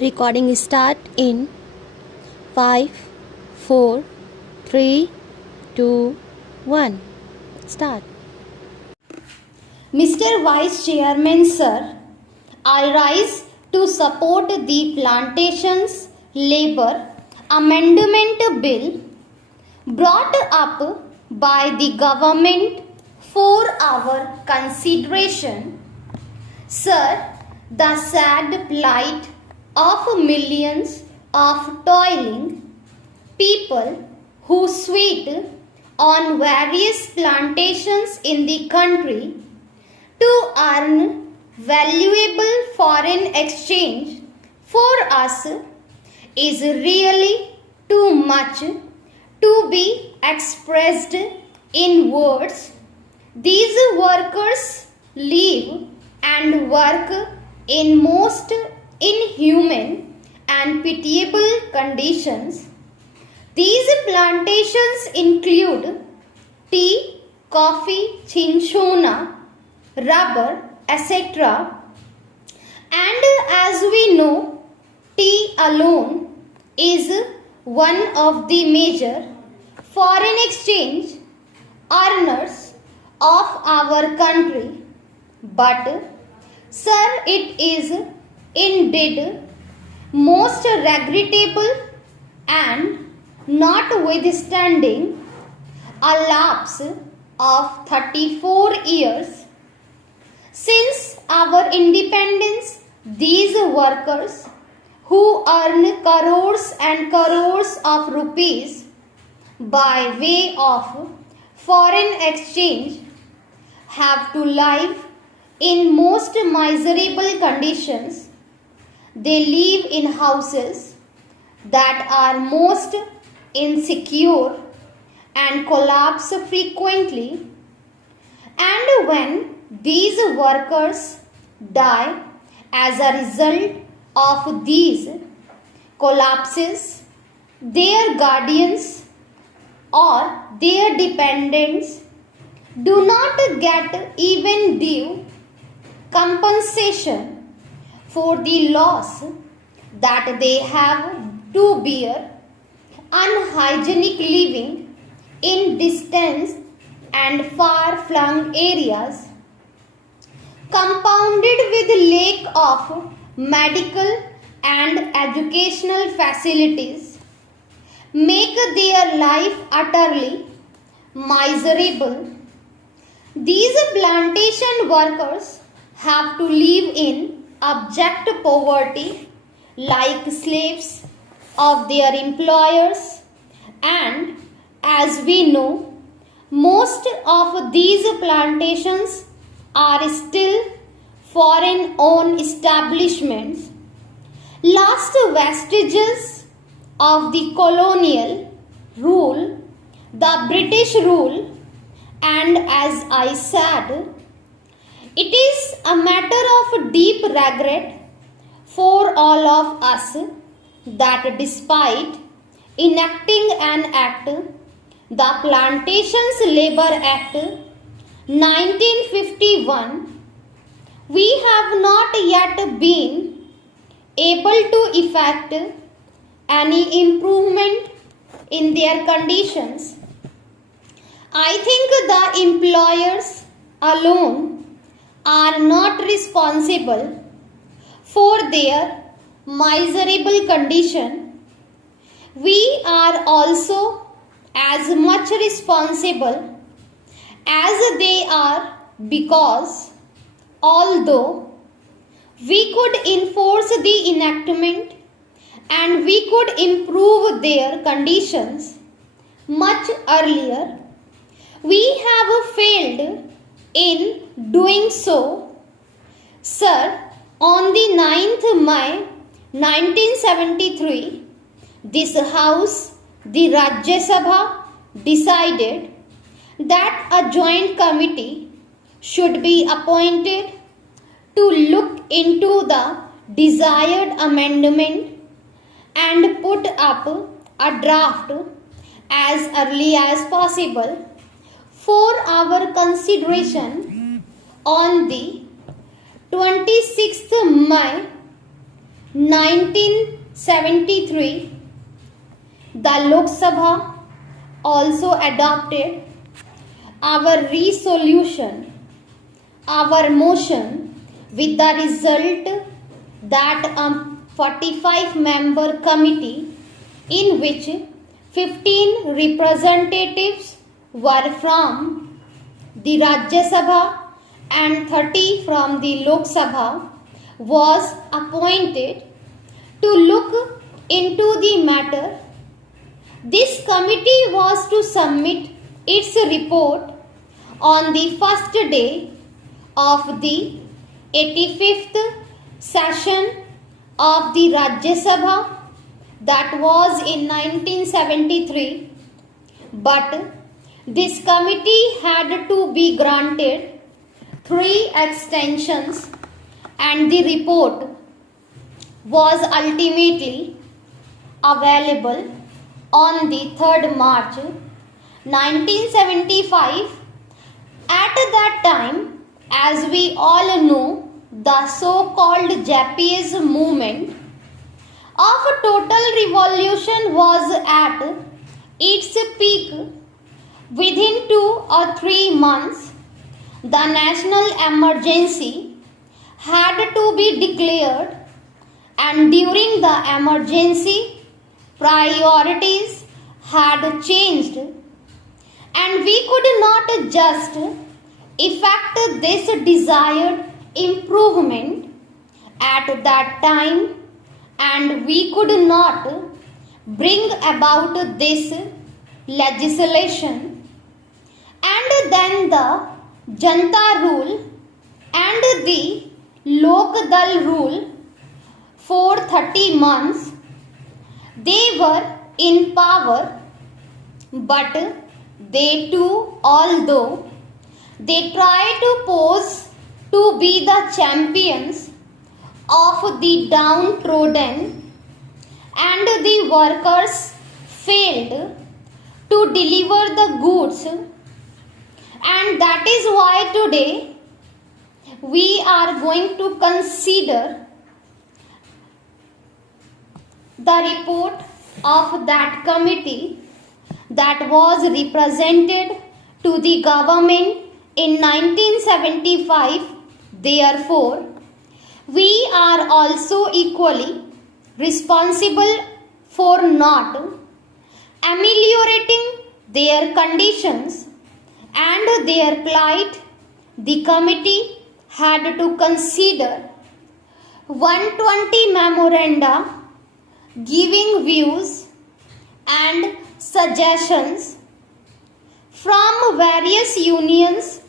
Recording start in 5, 4, 3, 2, 1. Start. Mr. Vice Chairman, sir, I rise to support the Plantations Labour Amendment Bill brought up by the government for our consideration. Sir, the sad plight of millions of toiling people who sweat on various plantations in the country to earn valuable foreign exchange for us is really too much to be expressed in words. These workers live and work in most inhuman and pitiable conditions. These plantations include tea, coffee, cinchona, rubber, etc. And as we know, tea alone is one of the major foreign exchange earners of our country. But, sir, it is indeed most regrettable and notwithstanding a lapse of 34 years since our independence, these workers who earn crores and crores of rupees by way of foreign exchange have to live in most miserable conditions. They live in houses that are most insecure and collapse frequently. And when these workers die as a result of these collapses, their guardians or their dependents do not get even due compensation for the loss that they have to bear unhygienic living in distant and far-flung areas, compounded with lack of medical and educational facilities, make their life utterly miserable. These plantation workers have to live in abject poverty like slaves of their employers, and as we know, most of these plantations are still foreign owned establishments, last vestiges of the colonial rule, the British rule. And as I said, it is a matter of deep regret for all of us that despite enacting an act, the Plantations Labour Act 1951, we have not yet been able to effect any improvement in their conditions. I think the employers alone are not responsible for their miserable condition. We are also as much responsible as they are, because although we could enforce the enactment and we could improve their conditions much earlier, we have failed in doing so. Sir, on the 9th May 1973, this House, the Rajya Sabha, decided that a joint committee should be appointed to look into the desired amendment and put up a draft as early as possible for our consideration on the 26th May 1973, the Lok Sabha also adopted our resolution, our motion, with the result that a 45-member committee in which 15 representatives were from the Rajya Sabha and 30 from the Lok Sabha was appointed to look into the matter. This committee was to submit its report on the first day of the 85th session of the Rajya Sabha, that was in 1973, but this committee had to be granted 3 extensions and the report was ultimately available on the 3rd March 1975. At that time, as we all know, the so-called Japanese movement of total revolution was at its peak. Within 2 or 3 months, the national emergency had to be declared, and during the emergency, priorities had changed, and we could not just effect this desired improvement at that time, and we could not bring about this legislation. And then the Janta rule and the Lok Dal rule for 30 months. They were in power, but they too, although they tried to pose to be the champions of the downtrodden and the workers, failed to deliver the goods. And that is why today we are going to consider the report of that committee that was represented to the government in 1975. Therefore, we are also equally responsible for not ameliorating their conditions and their plight. The committee had to consider 120 memoranda giving views and suggestions from various unions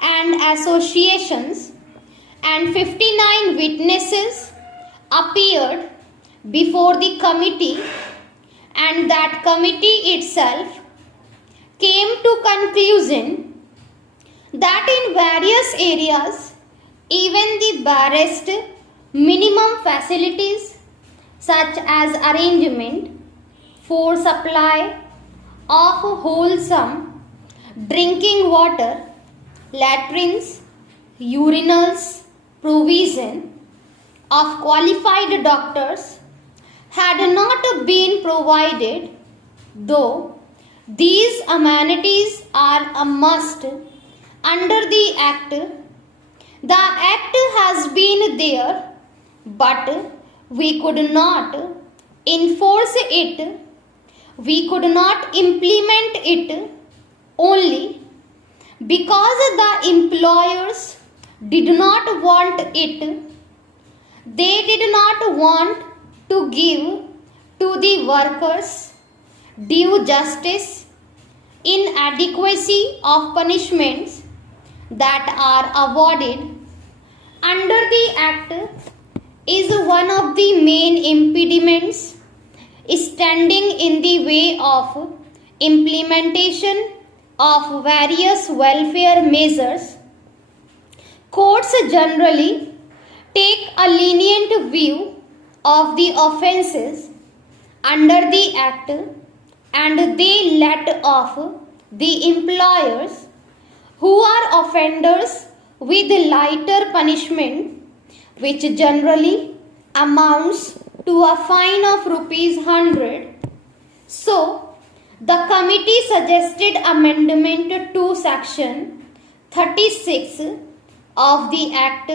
and associations, and 59 witnesses appeared before the committee, and that committee itself came to conclusion that in various areas, even the barest minimum facilities such as arrangement for supply of wholesome drinking water, latrines, urinals, provision of qualified doctors had not been provided. Though these amenities are a must under the Act, the Act has been there, but we could not enforce it, we could not implement it, only because the employers did not want it. They did not want to give to the workers due justice. Inadequacy of punishments that are awarded under the Act is one of the main impediments standing in the way of implementation of various welfare measures. Courts generally take a lenient view of the offences under the Act, and they let off the employers who are offenders with lighter punishment, which generally amounts to a fine of rupees 100. So, the committee suggested amendment to section 36 of the Act.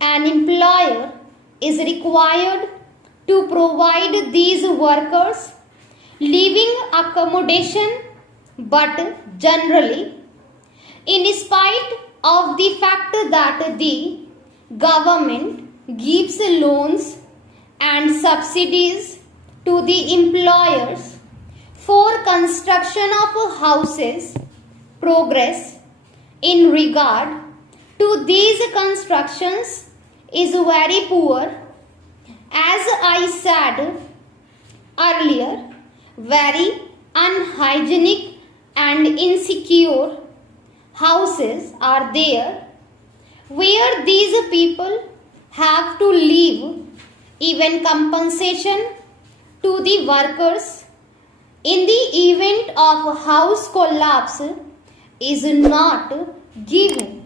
An employer is required to provide these workers living accommodation, but generally, in spite of the fact that the government gives loans and subsidies to the employers for construction of houses, progress in regard to these constructions is very poor. As I said earlier, very unhygienic and insecure houses are there where these people have to live. Even compensation to the workers in the event of house collapse is not given.